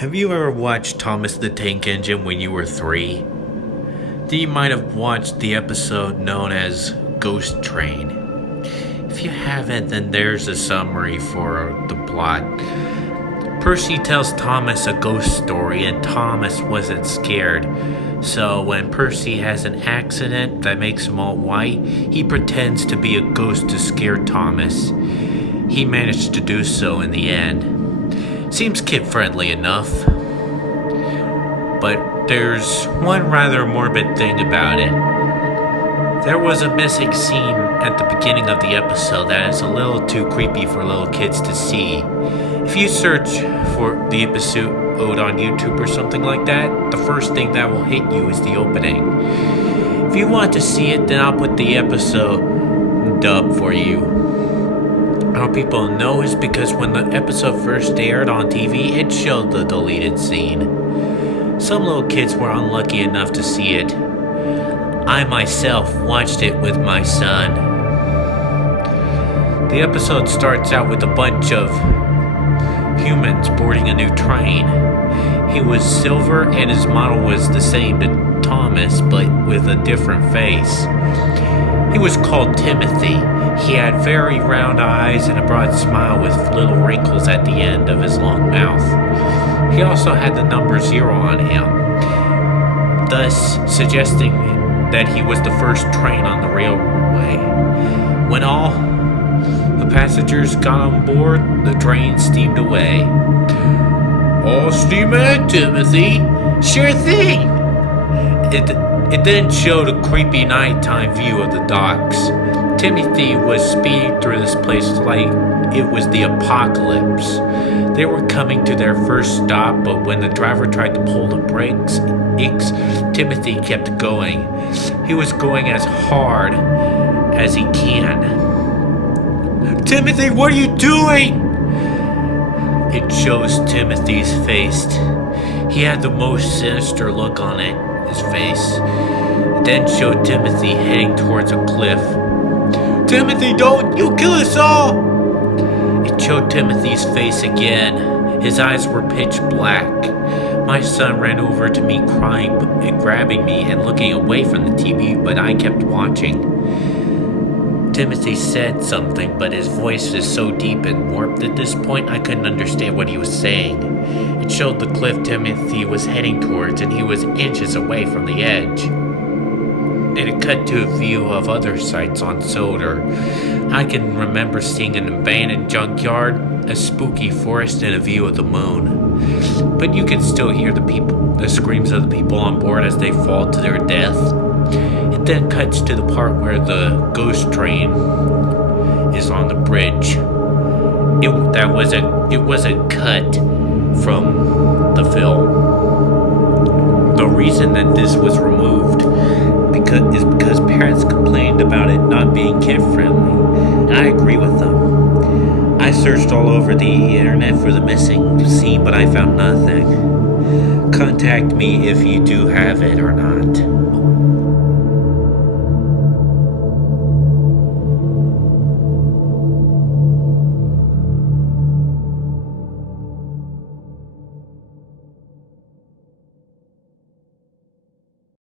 Have you ever watched Thomas the Tank Engine when you were 3? Then you might have watched the episode known as Ghost Train. If you haven't, then there's a summary for the plot. Percy tells Thomas a ghost story and Thomas wasn't scared. So when Percy has an accident that makes him all white, he pretends to be a ghost to scare Thomas. He managed to do so in the end. Seems kid-friendly enough. But there's one rather morbid thing about it. There was a missing scene at the beginning of the episode that is a little too creepy for little kids to see. If you search for the episode on YouTube or something like that, the first thing that will hit you is the opening. If you want to see it, then I'll put the episode dub for you. How people know is because when the episode first aired on TV, it showed the deleted scene. Some little kids were unlucky enough to see it. I myself watched it with my son. The episode starts out with a bunch of humans boarding a new train. He was silver and his model was the same to Thomas, but with a different face. He was called Timothy. He had very round eyes and a broad smile with little wrinkles at the end of his long mouth. He also had the number 0 on him, thus suggesting that he was the first train on the railway. When all the passengers got on board, the train steamed away. "All steam ahead, Timothy." "Sure thing." It then showed a creepy nighttime view of the docks. Timothy was speeding through this place like it was the apocalypse. They were coming to their first stop, but when the driver tried to pull the brakes, Timothy kept going. He was going as hard as he can. "Timothy, what are you doing?" It shows Timothy's face. He had the most sinister look on his face. It then showed Timothy heading towards a cliff. "Timothy, don't! You'll kill us all!" It showed Timothy's face again. His eyes were pitch black. My son ran over to me crying and grabbing me and looking away from the TV, but I kept watching. Timothy said something, but his voice is so deep and warped at this point I couldn't understand what he was saying. It showed the cliff Timothy was heading towards and he was inches away from the edge. And it cut to a view of other sites on Soder. I can remember seeing an abandoned junkyard, a spooky forest, and a view of the moon. But you can still hear the screams of the people on board as they fall to their death. It then cuts to the part where the ghost train is on the bridge. It was a cut from the film. The reason that this was removed is because parents complained about it not being kid-friendly, and I agree with them. I searched all over the internet for the missing scene, but I found nothing. Contact me if you do have it or not.